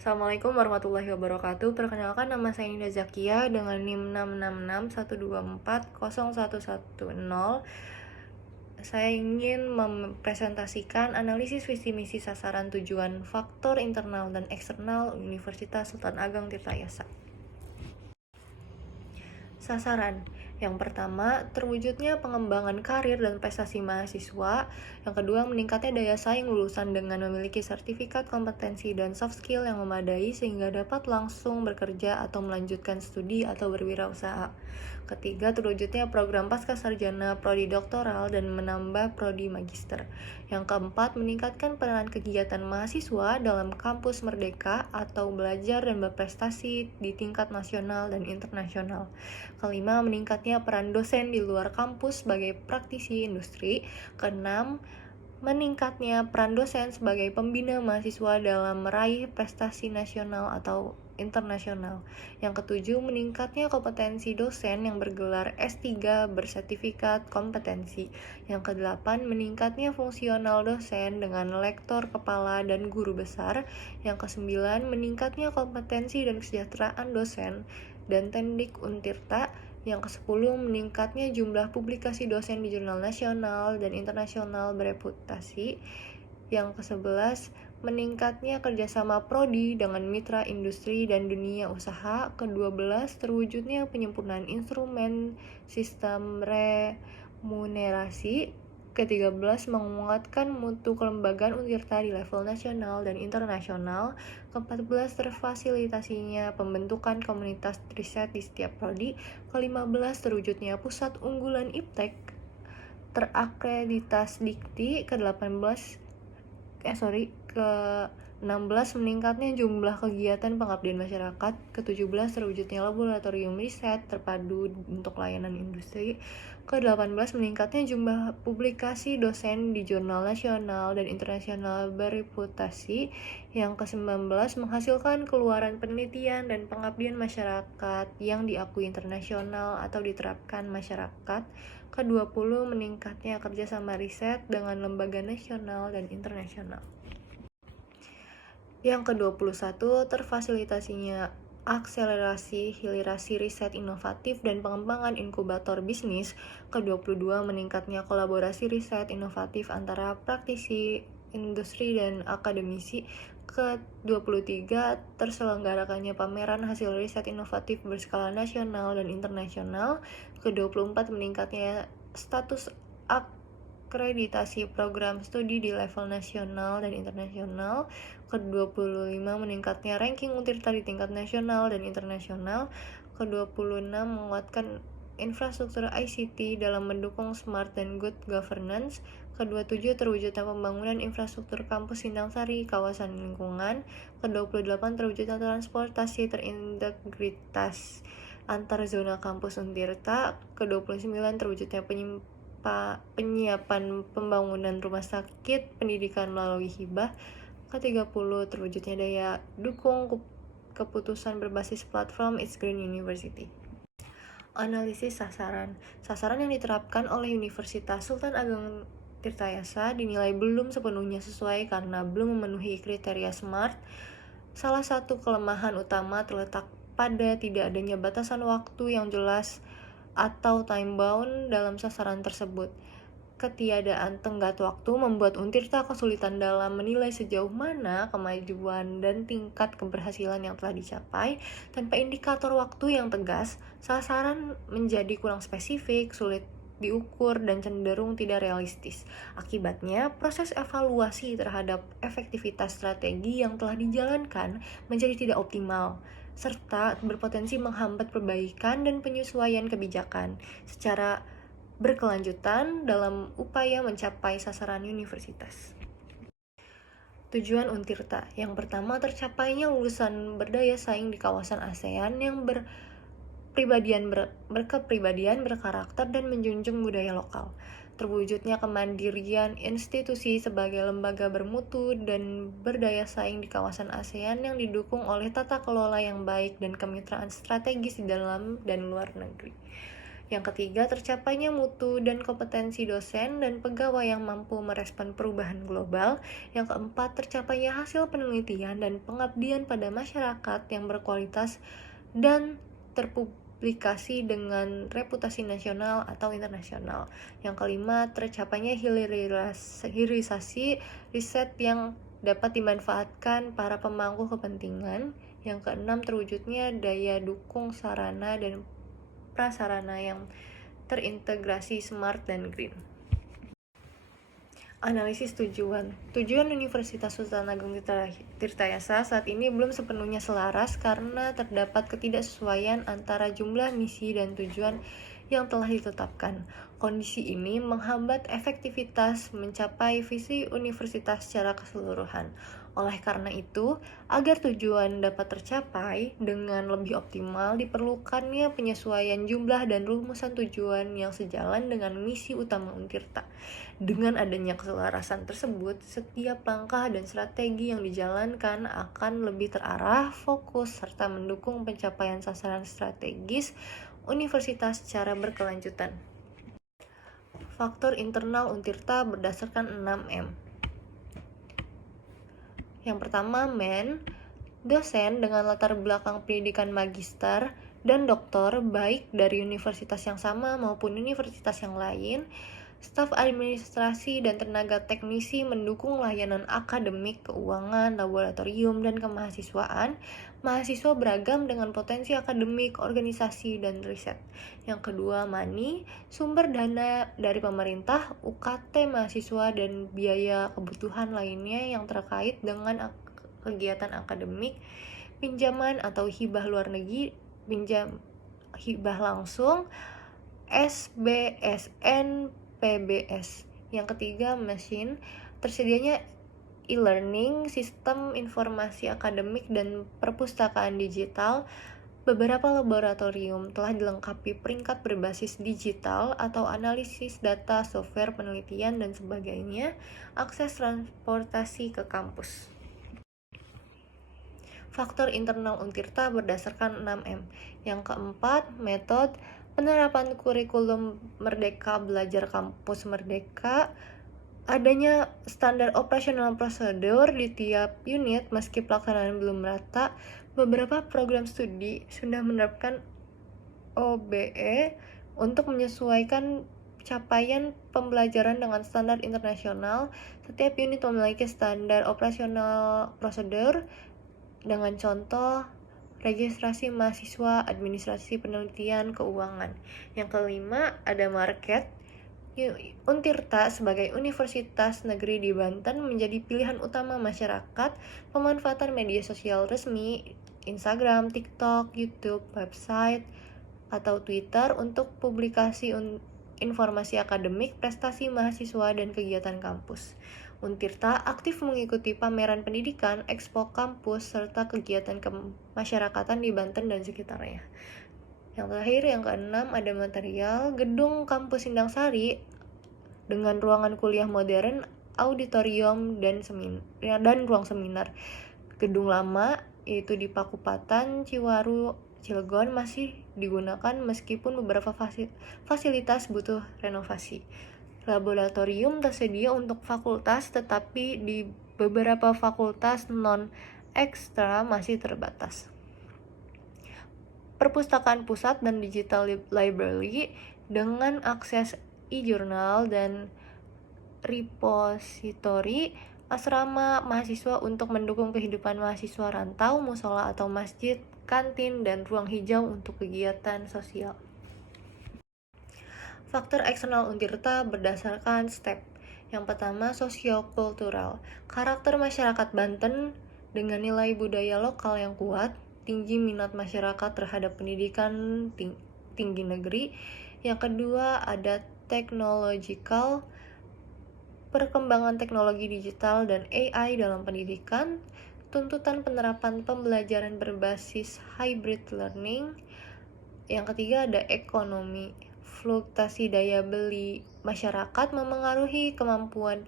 Assalamualaikum warahmatullahi wabarakatuh. Perkenalkan, nama saya Indah Zakia dengan NIM 66612401110. Saya ingin mempresentasikan analisis visi misi sasaran tujuan faktor internal dan eksternal Universitas Sultan Ageng Tirtayasa. Sasaran yang pertama, terwujudnya pengembangan karir dan prestasi mahasiswa. Yang kedua, meningkatnya daya saing lulusan dengan memiliki sertifikat kompetensi dan soft skill yang memadai sehingga dapat langsung bekerja atau melanjutkan studi atau berwirausaha. Ketiga, terwujudnya program pascasarjana, prodi doktoral, dan menambah prodi magister. Yang keempat, meningkatkan peranan kegiatan mahasiswa dalam kampus merdeka atau belajar dan berprestasi di tingkat nasional dan internasional. Kelima, meningkatnya peran dosen di luar kampus sebagai praktisi industri. Keenam, meningkatnya peran dosen sebagai pembina mahasiswa dalam meraih prestasi nasional atau internasional. Yang ketujuh, meningkatnya kompetensi dosen yang bergelar S3 bersertifikat kompetensi. Yang kedelapan, meningkatnya fungsional dosen dengan lektor kepala dan guru besar. Yang kesembilan, meningkatnya kompetensi dan kesejahteraan dosen dan Tendik Untirta. Yang ke-10, meningkatnya jumlah publikasi dosen di jurnal nasional dan internasional bereputasi. Yang ke-11, meningkatnya kerjasama prodi dengan mitra industri dan dunia usaha. Ke-12, terwujudnya penyempurnaan instrumen sistem remunerasi. Ke-13, menguatkan mutu kelembagaan Untirta di level nasional dan internasional. Ke-14, terfasilitasinya pembentukan komunitas riset di setiap prodi. Ke-15, terwujudnya pusat unggulan iptek terakreditas Dikti. Ke-16, meningkatnya jumlah kegiatan pengabdian masyarakat. Ke-17, terwujudnya laboratorium riset terpadu untuk layanan industri. Ke-18, meningkatnya jumlah publikasi dosen di jurnal nasional dan internasional bereputasi. Yang ke-19, menghasilkan keluaran penelitian dan pengabdian masyarakat yang diakui internasional atau diterapkan masyarakat. Ke-20, meningkatnya kerjasama riset dengan lembaga nasional dan internasional. Yang ke-21, terfasilitasinya akselerasi hilerasi riset inovatif dan pengembangan inkubator bisnis. Ke-22, meningkatnya kolaborasi riset inovatif antara praktisi, industri, dan akademisi. Ke-23, terselenggarakannya pameran hasil riset inovatif berskala nasional dan internasional. Ke-24, meningkatnya status akreditasi program studi di level nasional dan internasional. Ke-25, meningkatnya ranking Untirta di tingkat nasional dan internasional. Ke-26, menguatkan infrastruktur ICT dalam mendukung smart dan good governance. Ke-27, terwujudnya pembangunan infrastruktur kampus Sindang Sari, kawasan lingkungan. Ke-28, terwujudnya transportasi terintegritas antar zona kampus Untirta. Ke-29, terwujudnya penyiapan pembangunan rumah sakit pendidikan melalui hibah. Ke-30, terwujudnya daya dukung keputusan berbasis platform It's Green University. Analisis sasaran. Sasaran yang diterapkan oleh Universitas Sultan Ageng Tirtayasa dinilai belum sepenuhnya sesuai karena belum memenuhi kriteria SMART. Salah satu kelemahan utama terletak pada tidak adanya batasan waktu yang jelas atau time bound dalam sasaran tersebut. Ketiadaan tenggat waktu membuat Untirta kesulitan dalam menilai sejauh mana kemajuan dan tingkat keberhasilan yang telah dicapai. Tanpa indikator waktu yang tegas, sasaran menjadi kurang spesifik, sulit diukur, dan cenderung tidak realistis. Akibatnya, proses evaluasi terhadap efektivitas strategi yang telah dijalankan menjadi tidak optimal, serta berpotensi menghambat perbaikan dan penyesuaian kebijakan secara berkelanjutan dalam upaya mencapai sasaran universitas. Tujuan Untirta. Yang pertama, tercapainya lulusan berdaya saing di kawasan ASEAN yang berkepribadian, berkarakter, dan menjunjung budaya lokal. Terwujudnya kemandirian institusi sebagai lembaga bermutu dan berdaya saing di kawasan ASEAN yang didukung oleh tata kelola yang baik dan kemitraan strategis di dalam dan luar negeri. Yang ketiga, tercapainya mutu dan kompetensi dosen dan pegawai yang mampu merespon perubahan global. Yang keempat, tercapainya hasil penelitian dan pengabdian pada masyarakat yang berkualitas dan terpublikasi dengan reputasi nasional atau internasional. Yang kelima, tercapainya hilirisasi riset yang dapat dimanfaatkan para pemangku kepentingan. Yang keenam, terwujudnya daya dukung sarana dan prasarana yang terintegrasi smart dan green. Analisis tujuan. Tujuan Universitas Sultan Agung Tirtayasa saat ini belum sepenuhnya selaras karena terdapat ketidaksesuaian antara jumlah misi dan tujuan yang telah ditetapkan. Kondisi ini menghambat efektivitas mencapai visi universitas secara keseluruhan. Oleh karena itu, agar tujuan dapat tercapai dengan lebih optimal, diperlukannya penyesuaian jumlah dan rumusan tujuan yang sejalan dengan misi utama Untirta. Dengan adanya keselarasan tersebut, setiap langkah dan strategi yang dijalankan akan lebih terarah, fokus, serta mendukung pencapaian sasaran strategis universitas secara berkelanjutan. Faktor internal Untirta berdasarkan 6M. Yang pertama, dosen dengan latar belakang pendidikan magister dan doktor baik dari universitas yang sama maupun universitas yang lain. Staf administrasi dan tenaga teknisi mendukung layanan akademik, keuangan, laboratorium, dan kemahasiswaan. Mahasiswa beragam dengan potensi akademik, organisasi, dan riset. Yang kedua, sumber dana dari pemerintah, UKT mahasiswa, dan biaya kebutuhan lainnya yang terkait dengan kegiatan akademik, pinjaman atau hibah luar negeri, hibah langsung, SBSN, PBS. Yang ketiga, tersedianya e-learning, sistem informasi akademik, dan perpustakaan digital. Beberapa laboratorium telah dilengkapi peringkat berbasis digital atau analisis data, software penelitian, dan sebagainya. Akses transportasi ke kampus. Faktor internal Untirta berdasarkan 6M. Yang keempat, metode penerapan kurikulum Merdeka Belajar Kampus Merdeka. Adanya standar operasional prosedur di tiap unit meski pelaksanaan belum merata. Beberapa program studi sudah menerapkan OBE untuk menyesuaikan capaian pembelajaran dengan standar internasional. Setiap unit memiliki standar operasional prosedur dengan contoh registrasi mahasiswa, administrasi penelitian, keuangan. Yang kelima, ada market. Untirta sebagai universitas negeri di Banten menjadi pilihan utama masyarakat. Pemanfaatan media sosial resmi, Instagram, TikTok, YouTube, website, atau Twitter untuk publikasi informasi akademik, prestasi mahasiswa, dan kegiatan kampus. Untirta aktif mengikuti pameran pendidikan, expo kampus, serta kegiatan kemasyarakatan di Banten dan sekitarnya. Yang terakhir, yang keenam, ada material. Gedung kampus Indangsari dengan ruangan kuliah modern, auditorium, dan ruang seminar. Gedung lama, yaitu di Pakupatan, Ciwaru, Cilegon, masih digunakan meskipun beberapa fasilitas butuh renovasi. Laboratorium tersedia untuk fakultas, tetapi di beberapa fakultas non-ekstra masih terbatas. Perpustakaan pusat dan digital library dengan akses e-jurnal dan repository. Asrama mahasiswa untuk mendukung kehidupan mahasiswa rantau, musola atau masjid, kantin, dan ruang hijau untuk kegiatan sosial. Faktor eksternal Untirta berdasarkan STEP. Yang pertama, sosiokultural. Karakter masyarakat Banten dengan nilai budaya lokal yang kuat, tinggi minat masyarakat terhadap pendidikan tinggi negeri. Yang kedua, ada technological, perkembangan teknologi digital dan AI dalam pendidikan, tuntutan penerapan pembelajaran berbasis hybrid learning. Yang ketiga, ada ekonomi. Fluktuasi daya beli masyarakat memengaruhi kemampuan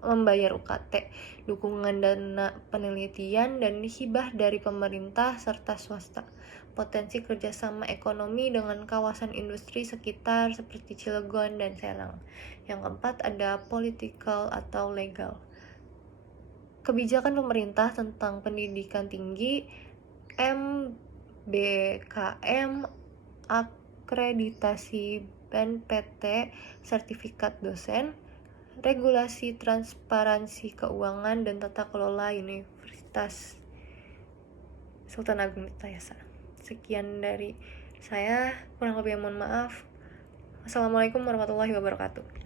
membayar UKT, dukungan dana penelitian, dan hibah dari pemerintah serta swasta. Potensi kerjasama ekonomi dengan kawasan industri sekitar seperti Cilegon dan Serang. Yang keempat ada political atau legal. Kebijakan pemerintah tentang pendidikan tinggi, MBKM, akreditasi BNPT, sertifikat dosen, regulasi transparansi keuangan dan tata kelola Universitas Sultan Agung Tirtayasa. Sekian dari saya, kurang lebih mohon maaf. Wassalamualaikum warahmatullahi wabarakatuh.